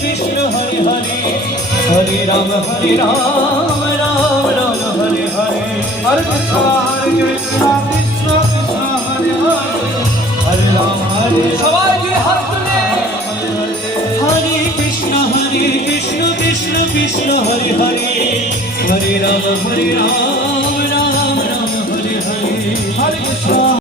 কৃষ্ণ হরে হরে হরে রাম রাম রাম হরে হরে हरे कृष्ण कृष्ण कृष्ण हरे हरे হরে রাম হরে সবাই দিয়ে হাত তুলে হরে কৃষ্ণ কৃষ্ণ কৃষ্ণ হরে হরে হরে রাম